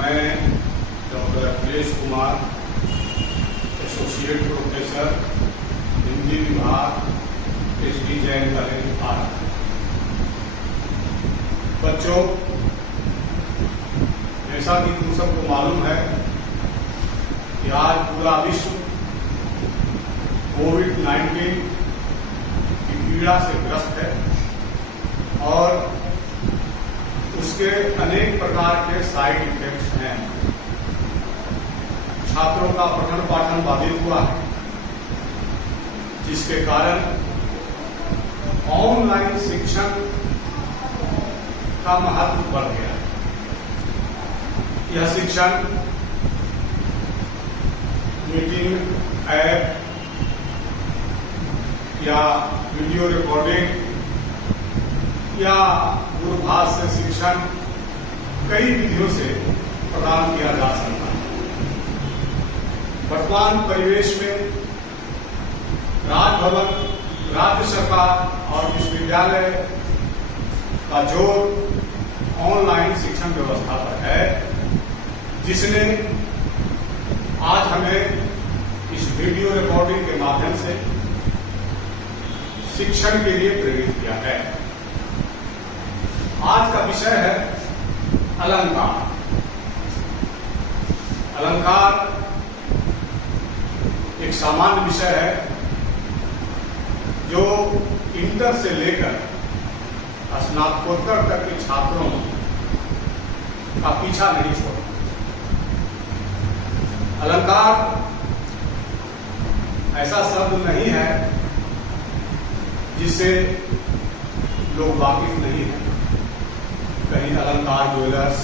मैं doctor Akhilesh Kumar, associate professor, Hindi विभाग, SD Jain college आरा। बच्चों, जैसा कि तुम सबको मालूम है कि आज पूरा विश्व कोविड-19 की पीड़ा से ग्रस्त है और उसके अनेक प्रकार के साइड इफेक्ट्स हैं। छात्रों का पठन पाठन बाधित हुआ है, जिसके कारण ऑनलाइन शिक्षण का महत्व बढ़ गया है। यह शिक्षण मीटिंग ऐप या वीडियो रिकॉर्डिंग या दूरभाष से शिक्षण कई विधियों से प्रदान किया जा सकता है। वर्तमान परिवेश में राजभवन, राज्य सरकार और विश्वविद्यालय का जोर ऑनलाइन शिक्षण व्यवस्था पर है, जिसने आज हमें इस वीडियो रिकॉर्डिंग के माध्यम से शिक्षण के लिए प्रेरित किया है। आज का विषय है अलंकार। अलंकार एक सामान्य विषय है जो इंटर से लेकर स्नातकोत्तर तक के छात्रों का पीछा नहीं छोड़ता। अलंकार ऐसा शब्द नहीं है जिससे लोग वाकिफ नहीं है। कहीं अलंकार ज्वेलर्स,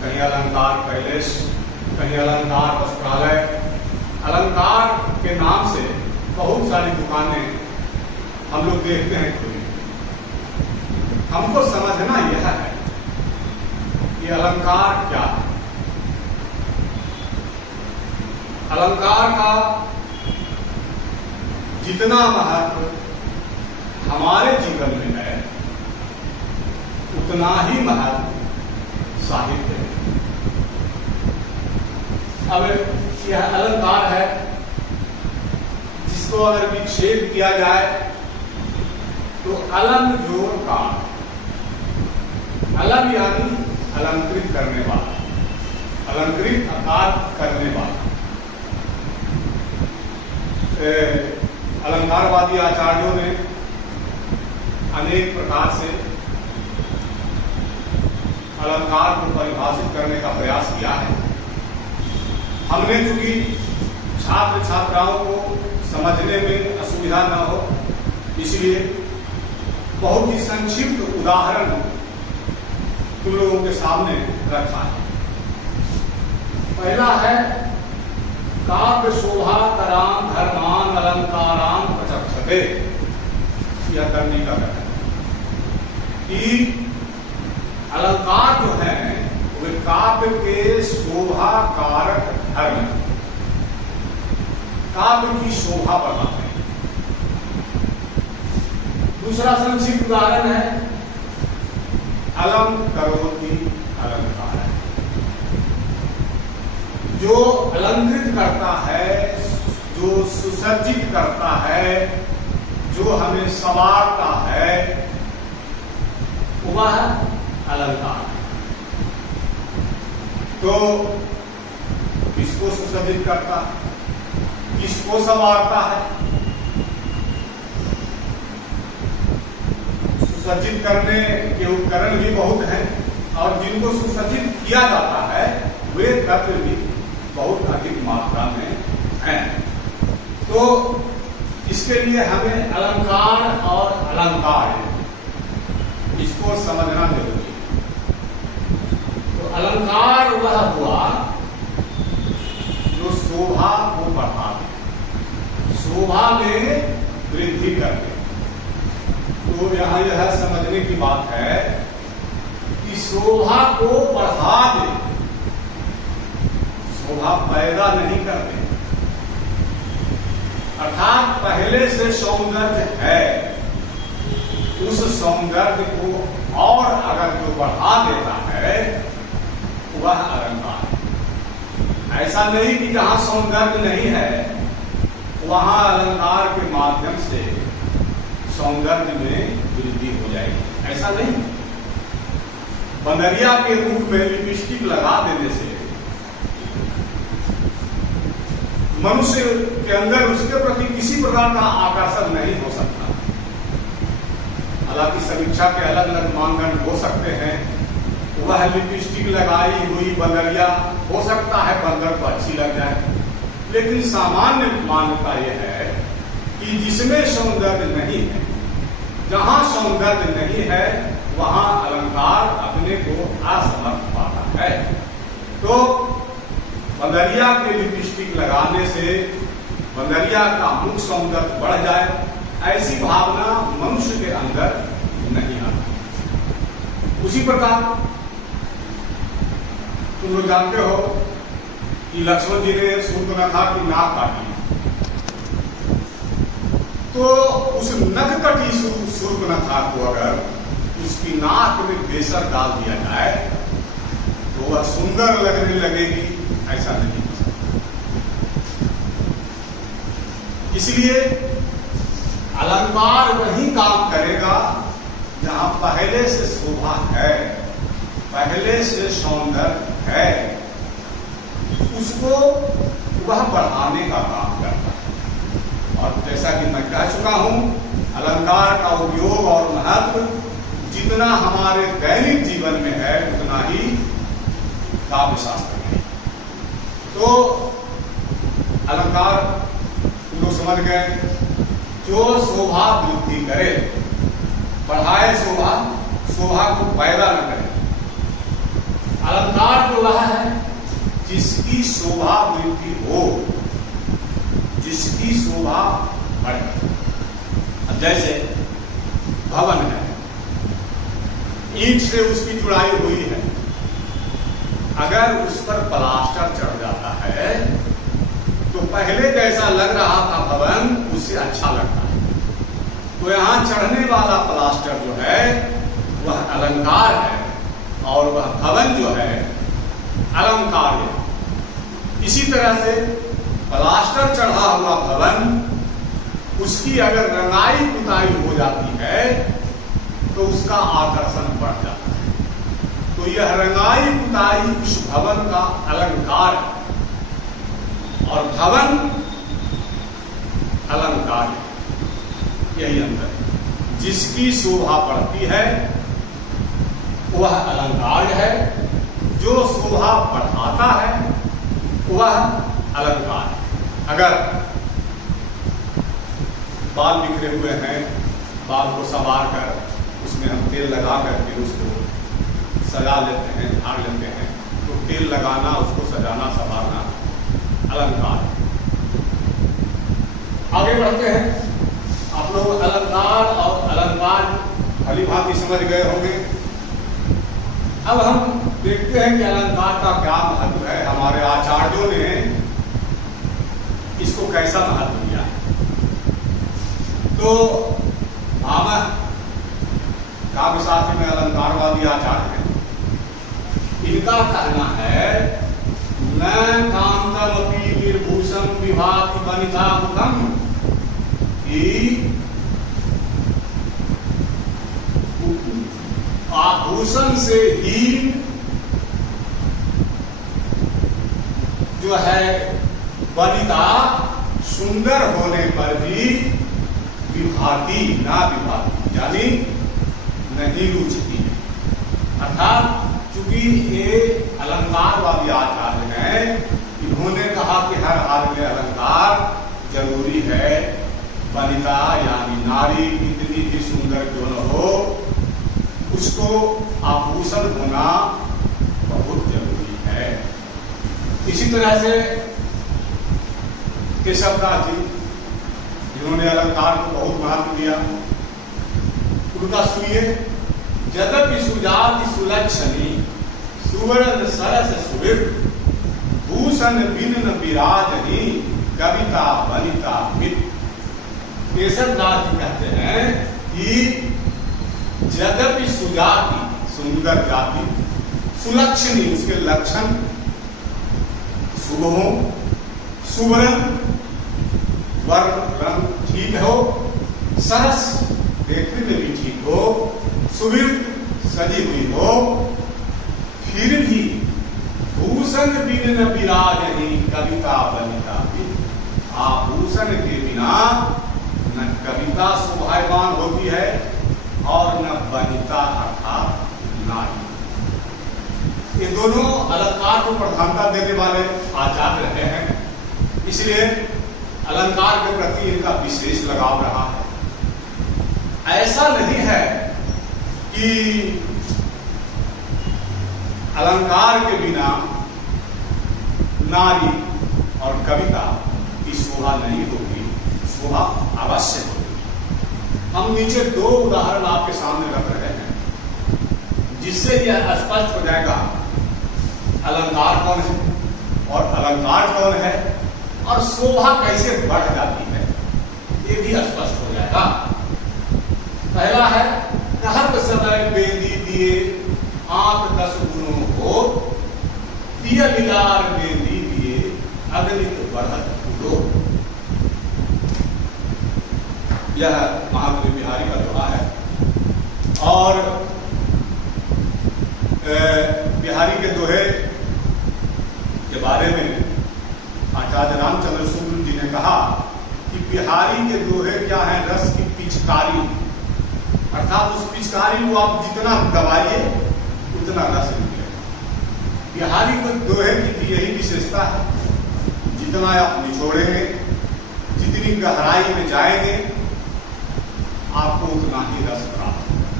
कहीं अलंकार पैलेस, कहीं अलंकार वस्त्रालय, अलंकार के नाम से बहुत सारी दुकानें हम लोग देखते हैं खुली। हमको समझना यह है कि अलंकार क्या है। अलंकार का जितना महत्व हमारे जीवन में है, उतना ही महत्व साहित्य है। अब यह अलंकार है जिसको अगर विच्छेद किया जाए तो अलंग जोड़ कार। अलग यानी अलंकृत करने वाला, अलंकृत अर्थात करने वाला। अलंकारवादी आचार्यों ने अनेक प्रकार से अलंकार को परिभाषित करने का प्रयास किया है। हमने चूंकि छात्र छात्राओं को समझने में असुविधा न हो, इसलिए बहुत ही संक्षिप्त उदाहरण तुम लोगों के सामने रखा है। पहला है काव्य शोभा कराम धर्मान अलंकाराम प्रचक्षते। यह करने का है कि अलंकार जो है वे काव्य के शोभा कारक धर्म, काव्य की शोभा बढ़ाते हैं। दूसरा संक्षिप्त उदाहरण है अलम करोति अलंकार। जो अलंकृत करता है, जो सुसज्जित करता है, जो हमें संवारता है, वह अलंकार। तो किसको सुसज्जित करता है, किसको संवारता है? सुसज्जित करने के उपकरण भी बहुत हैं और जिनको सुसज्जित किया जाता है वे तत्व भी बहुत अधिक मात्रा में हैं। तो इसके लिए हमें अलंकार और अलंकार इसको समझना जरूरी है। तो अलंकार वह हुआ जो शोभा को बढ़ा दे, शोभा में वृद्धि कर दे। तो यहाँ यह समझने की बात है कि शोभा को बढ़ा दे, शोभा पैदा नहीं करते। अर्थात पहले से सौंदर्य है, उस सौंदर्य को और अगर जो बढ़ा देता है वह अलंकार है। ऐसा नहीं कि जहां सौंदर्य नहीं है वहां अलंकार के माध्यम से सौंदर्य में वृद्धि हो जाएगी, ऐसा नहीं। बंदरिया के रूप में लिपस्टिक लगा देने से मनुष्य के अंदर उसके प्रति किसी प्रकार का आकर्षण नहीं हो सकता। हालांकि समीक्षा के अलग अलग मानदंड हो सकते हैं। वह लिपस्टिक लगाई हुई बंदरिया हो सकता है बंदर को अच्छी लग जाए, लेकिन सामान्य मान्यता यह है कि जिसमें सौंदर्य नहीं है, जहां सौंदर्य नहीं है वहां अलंकार अपने को असमर्थ पाता है। तो बंदरिया के लिपस्टिक लगाने से बंदरिया का मुख सौंदर्य बढ़ जाए, ऐसी भावना मनुष्य के अंदर नहीं आती। उसी प्रकार तुम लोग जानते हो कि लक्ष्मण जी ने शूर्पणखा की नाक काटी, तो उस नख कटी शूर्पणखा को अगर उसकी नाक में बेसर डाल दिया जाए तो वह सुंदर लगने लगेगी, ऐसा नहीं हो सकता। इसलिए अलंकार वही काम करेगा जहां पहले से शोभा है, पहले से सौंदर्य है, उसको वह बढ़ाने का काम करता है। और जैसा कि मैं कह चुका हूं, अलंकार का उपयोग और महत्व जितना हमारे दैनिक जीवन में है उतना ही काव्य शास्त्र में। तो अलंकार लोग समझ गए, जो शोभा वृद्धि करे, बढ़ाए शोभा, शोभा को पैदा न करे। अलंकार तो वह है जिसकी शोभा वृद्धि हो, जिसकी शोभा बढ़े। अब जैसे भवन है, ईंट से उसकी जुड़ाई हुई है, अगर उस पर प्लास्टर चढ़ जाता है तो पहले जैसा लग रहा था भवन उससे अच्छा लगता है। तो यहां चढ़ने वाला प्लास्टर जो है वह अलंकार है और वह भवन जो है अलंकार है। इसी तरह से प्लास्टर चढ़ा हुआ भवन, उसकी अगर रंगाई पुताई हो जाती है तो उसका आकर्षण बढ़ जाता है। तो यह रंगाई पुताई उस भवन का अलंकार है और भवन अलंकार है। यही अंतर है। जिसकी शोभा बढ़ती है वह अलंकार है, जो शोभा बढ़ाता है वह अलंकार है। अगर बाल बिखरे हुए हैं, बाल को संवार कर उसमें हम तेल लगा कर फिर उसको सजा लेते हैं, झाड़ लेते हैं, तो तेल लगाना, उसको सजाना, संवारना अलंकार। आगे बढ़ते हैं। आप लोग अलंकार और अलंकार भली भांति समझ गए होंगे। अब हम देखते हैं कि अलंकार का क्या महत्व है। हमारे आचार्यों ने इसको कैसा महत्व दिया है। तो भामह काव्य शास्त्र में अलंकारवादी आचार्य हैं, इनका कहना है न कांतमपि निर्भूषण विभाति वनिता मुखम, कि आभूषण से ही जो है वनिता सुंदर होने पर भी विभाती ना विभाती, यानी नहीं रुचती है। अर्थात चूंकि ये अलंकारवादी आचार्य हैं, इन्होंने कहा कि हर हाल में अलंकार जरूरी है। वनिता यानी नारी कितनी भी सुंदर क्यों न हो, उसको आभूषण होना बहुत जरूरी है। इसी तरह से केशवदास जी, जिन्होंने अलंकार को बहुत महत्व दिया, उनका सुनिए। यद्यपि सुजाति सुलक्षणी सुवर्ण सरस सुविर भूषण बिन विराजनी कविता वनिता मित। केशवदास जी कहते हैं कि यद्यपि सुजाति सुंदर जाति सुलक्षणी उसके लक्षण शुभ हो, शुभ रंग वर्ण रंग ठीक हो, सरस देखने में भी ठीक हो, सुविध सजी हुई हो, फिर भी भूषण बिन न विराजनी कविता बनिता भी। आभूषण के बिना न कविता शोभायमान होती है और न बनिता अर्थात नारी। ये दोनों अलंकार को प्रधानता देने वाले आचार्य रहे हैं, इसलिए अलंकार के प्रति इनका विशेष लगाव रहा है। ऐसा नहीं है कि अलंकार के बिना नारी और कविता की शोभा नहीं होगी, शोभा अवश्य होगी। हम नीचे दो उदाहरण आपके सामने रख रहे हैं, जिससे यह स्पष्ट हो जाएगा अलंकार कौन है और अलंकार कौन है और शोभा कैसे बढ़ जाती है, ये भी स्पष्ट हो जाएगा। पहला है, कहत समय बेदी दिए आंख 10 गुणों हो, दिया लीलार बेदी दिए अगणित बढ़त फूलो। यह महाकवि बिहारी का दोहा है और बिहारी के दोहे के बारे में आचार्य रामचंद्र शुक्ल जी ने कहा कि बिहारी के दोहे क्या है, रस की पिचकारी, अर्थात उस पिचकारी को आप जितना दबाइए उतना रस निकलेगा। बिहारी को दोहे की यही विशेषता है, जितना आप निचोड़ेंगे, जितनी गहराई में जाएंगे, आपको उतना ही रस प्राप्त होगा।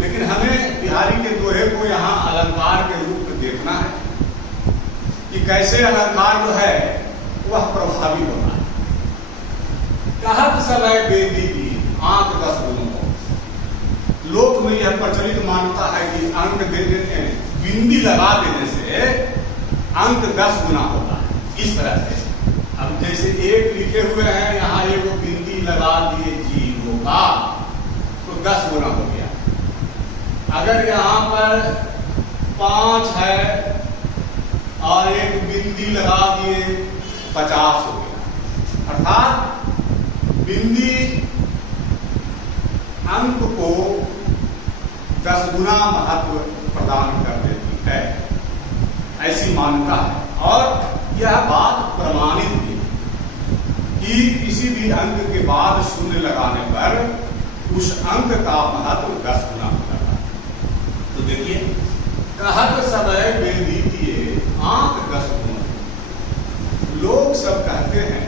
लेकिन हमें बिहारी के दोहे को यहाँ अलंकार के रूप में देखना है कि कैसे अलंकार जो है वह प्रभावी होता है। कहत समय बेदी की आंख 10 गुणों हो। लोक में यह प्रचलित मानता है कि अंक देने बिंदी लगा देने से अंक 10 गुना होता है। इस तरह से अब जैसे एक लिखे हुए हैं, यहाँ एक बिंदी लगा दिए जीवों का तो 10 गुना हो गया। अगर यहाँ पर 5 है और एक बिंदी लगा दिए 50 हो गया, अर्थात बिंदी अंक को 10 गुना महत्व प्रदान कर देती है, ऐसी मान्यता है। और यह बात प्रमाणित भी कि किसी भी अंक के बाद शून्य लगाने पर उस अंक का महत्व 10 गुना होता है। तो देखिए, कहत समय बेदी दिए आंख 10 गुना। लोग सब कहते हैं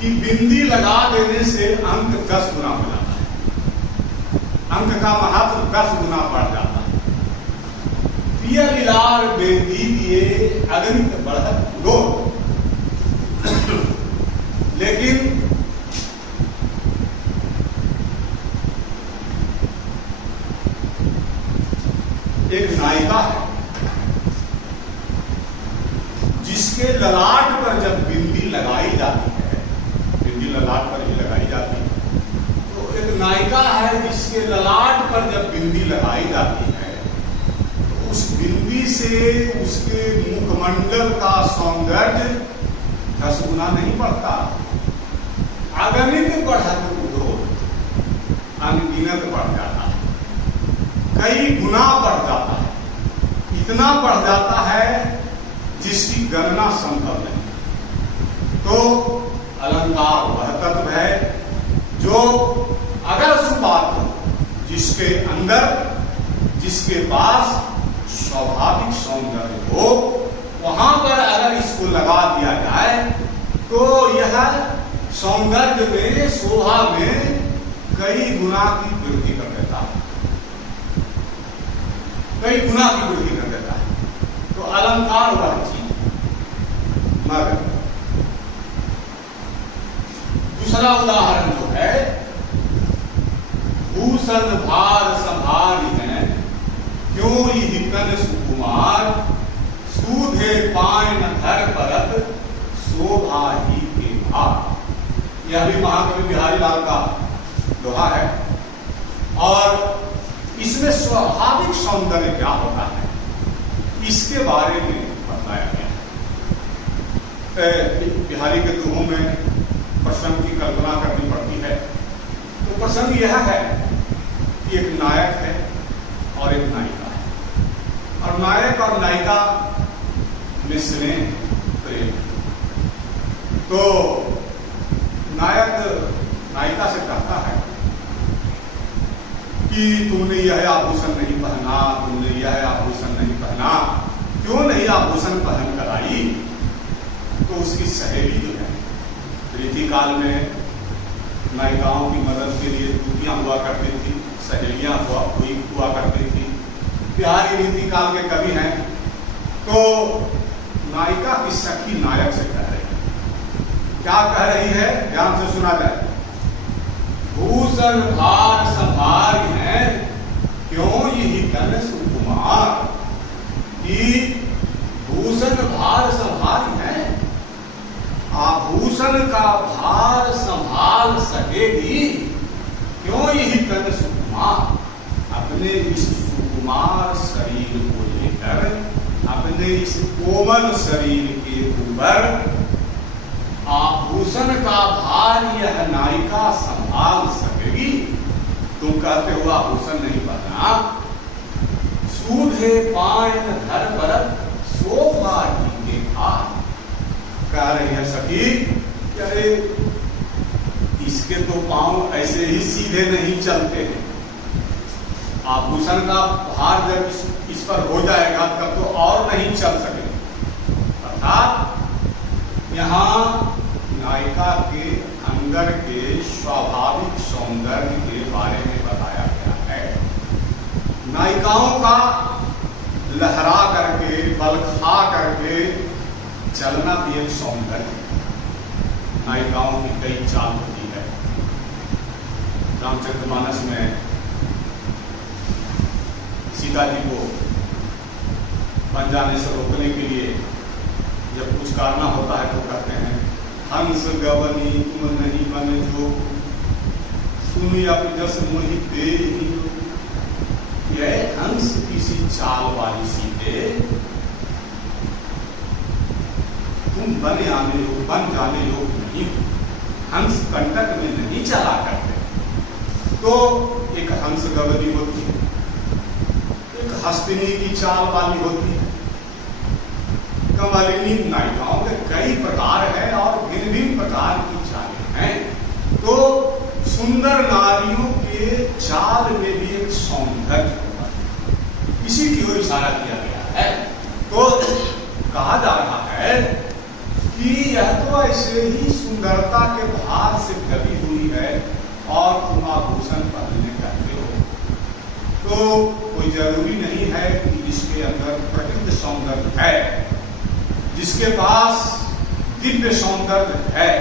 कि बिंदी लगा देने से अंक 10 गुना हो जाता है, अंक का महत्व 10 गुना बढ़ जाता है। पिया लीलार बेदी दिए अगणित बढ़त फूलो। लेकिन एक नायिका है जिसके ललाट पर जब बिंदी लगाई जाती है, बिंदी ललाट पर ही लगाई जाती है, तो एक नायिका है जिसके ललाट पर जब बिंदी लगाई जाती है, तो उस बिंदी से उसके मुखमंडल का सौंदर्य 10 गुना नहीं बढ़ता, अगणित बढ़त फूलो, अनगिनत बढ़ जाता है, कई गुना बढ़ जाता है, इतना बढ़ जाता है जिसकी गणना संभव नहीं। तो अलंकार वह तत्व है जो अगर उस बात हो जिसके अंदर, जिसके पास स्वाभाविक सौंदर्य हो, वहां पर अगर इसको लगा दिया जाए तो यह सौंदर्य में, शोभा में कई गुना की वृद्धि कर देता है, कई गुना की वृद्धि कर देता है। तो अलंकार वह चीज। मगर दूसरा उदाहरण जो है, भूषण भार संभारी है, क्यों कन सुकुमार, सूधे पाए न धर परत, शोभा ही के भार। यह भी महाकवि बिहारी लाल का दोहा है और इसमें स्वाभाविक सौंदर्य क्या होता है, इसके बारे में बताया गया है। बिहारी के दोहों में प्रसंग की कल्पना करनी पड़ती है। तो प्रसंग यह है कि एक नायक है और एक नायिका है, और नायक और नायिका में स्नेह प्रेम। तो नायक नायिका से कहता है कि तुमने यह आभूषण नहीं पहना, तुमने यह आभूषण नहीं पहना, क्यों नहीं आभूषण पहन कर आई? तो उसकी सहेली जो है, रीतिकाल में नायिकाओं की मदद के लिए दूतियां हुआ करती थी, सहेलियां हुआ करती थी। बिहारी रीतिकाल के कवि हैं। तो नायिका की सखी नायक से कह रही है, क्या कह रही है? ध्यान से सुना जाए। भूषण भार संभार है, क्यों यही तन सुकुमार? कि भूषण भार संभार है, आभूषण का भार संभाल सकेगी, क्यों यही तन सुकुमार? अपने इस सुकुमार शरीर को लेकर, अपने इस कोमल शरीर के ऊपर आभूषण का भार यह नायिका संभाल सकेगी? तुम कहते हो आभूषण नहीं पहना, सूधे पायन धर बरत शोभा के भार। कह रही है सखी, अरे इसके तो पांव ऐसे ही सीधे नहीं चलते हैं, आभूषण का भार जब इस पर हो जाएगा तब तो और नहीं चल सके। अर्थात यहाँ नायिका के अंदर के स्वाभाविक सौंदर्य के बारे में बताया गया है। नायिकाओं का लहरा करके, बलखा करके चलना भी एक सौंदर्य है। नायिकाओं की कई चाल होती है। रामचरितमानस में सीता जी को बन जाने से रोकने के लिए जब कुछ करना होता है तो कहते हैं, हंस गवनी तुम नहीं बन जो, सुनी अब जस मोहि दे ही। यह हंस किसी चाल वाली सीते, तुम बन जाने योग नहीं हो, हंस कंटक में नहीं चला करते। तो एक हंस गवनी होती है, एक हस्तिनी की चाल वाली होती है। कमलिनी नायिकाओं के कई प्रकार हैं और भिन्न भिन्न प्रकार की चालें हैं। तो सुंदर नारियों के चाल में भी एक सौंदर्य होता है, इसी की ओर इशारा किया गया है। तो कहा जा रहा है कि यह तो ऐसे ही सुंदरता के भार से दबी हुई है और तुम आभूषण पहनने करते हो, तो कोई जरूरी नहीं है कि इसके अंदर प्रकृति सौंदर्य है, जिसके पास दिव्य सौंदर्य है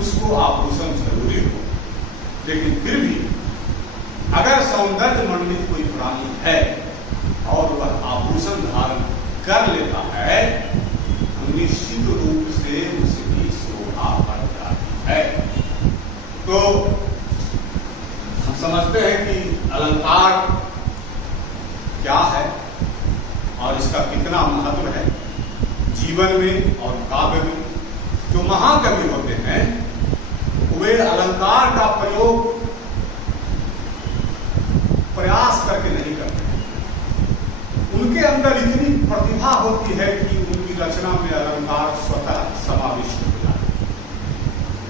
उसको आभूषण जरूरी हो। लेकिन फिर भी अगर सौंदर्य मंडित कोई प्राणी है और वह आभूषण धारण कर लेता है तो निश्चित रूप से उसकी शोभा बढ़ जाती है। तो हम समझते हैं कि अलंकार क्या है और इसका कितना महत्व है जीवन में और काव्य में। जो महाकवि होते हैं वे अलंकार का प्रयोग प्रयास करके नहीं करते हैं। उनके अंदर इतनी प्रतिभा होती है कि उनकी रचना में अलंकार स्वतः समाविष्ट हो जाता है।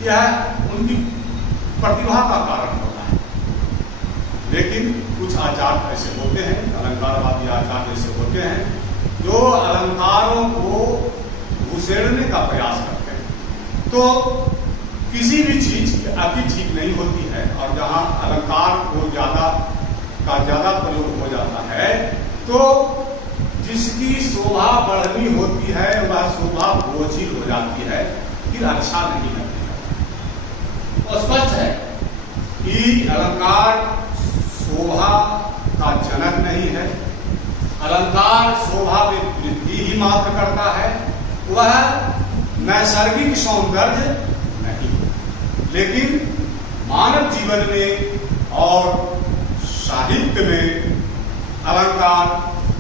यह उनकी प्रतिभा का कारण होता है। लेकिन कुछ आचार्य ऐसे होते हैं, अलंकारवादी आचार्य ऐसे होते हैं जो अलंकारों को घुसेड़ने का प्रयास करते हैं। तो किसी भी चीज की अति ठीक नहीं होती है और जहां अलंकार को ज्यादा प्रयोग हो जाता है तो जिसकी शोभा बढ़नी होती है वह शोभा बोझिल हो जाती है, फिर अच्छा नहीं लगती है। तो स्पष्ट है कि अलंकार शोभा का जनक नहीं है। अलंकार शोभा में वृद्धि ही मात्र करता है, वह नैसर्गिक सौंदर्य नहीं। लेकिन मानव जीवन में और साहित्य में अलंकार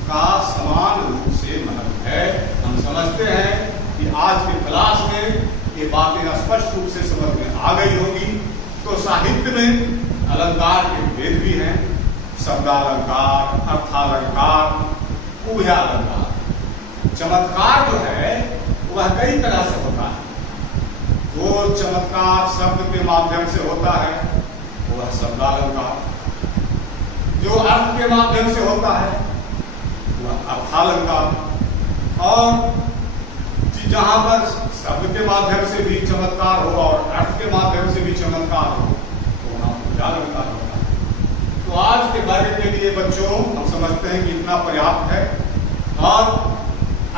का समान रूप से महत्व है। हम समझते हैं कि आज के क्लास में ये बातें स्पष्ट रूप से समझ में आ गई होगी। तो साहित्य में अलंकार के भेद भी हैं, शब्दालंकार, अर्थालंकार, उभयालंकार। चमत्कार जो है वह कई तरह से होता है। जो चमत्कार शब्द के माध्यम से होता है वह शब्दालंकार, जो अर्थ के माध्यम से होता है वह अर्थालंकार, और जहां पर शब्द के माध्यम से भी चमत्कार हो और अर्थ के माध्यम से भी चमत्कार हो तो वहां उभयालंकार होता है। तो आज के वर्ग के लिए बच्चों हम समझते हैं कि इतना पर्याप्त है, और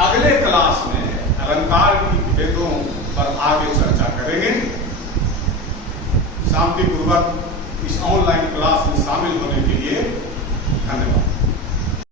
अगले क्लास में अलंकार की भेदों पर आगे चर्चा करेंगे। शांतिपूर्वक इस ऑनलाइन क्लास में शामिल होने के लिए धन्यवाद।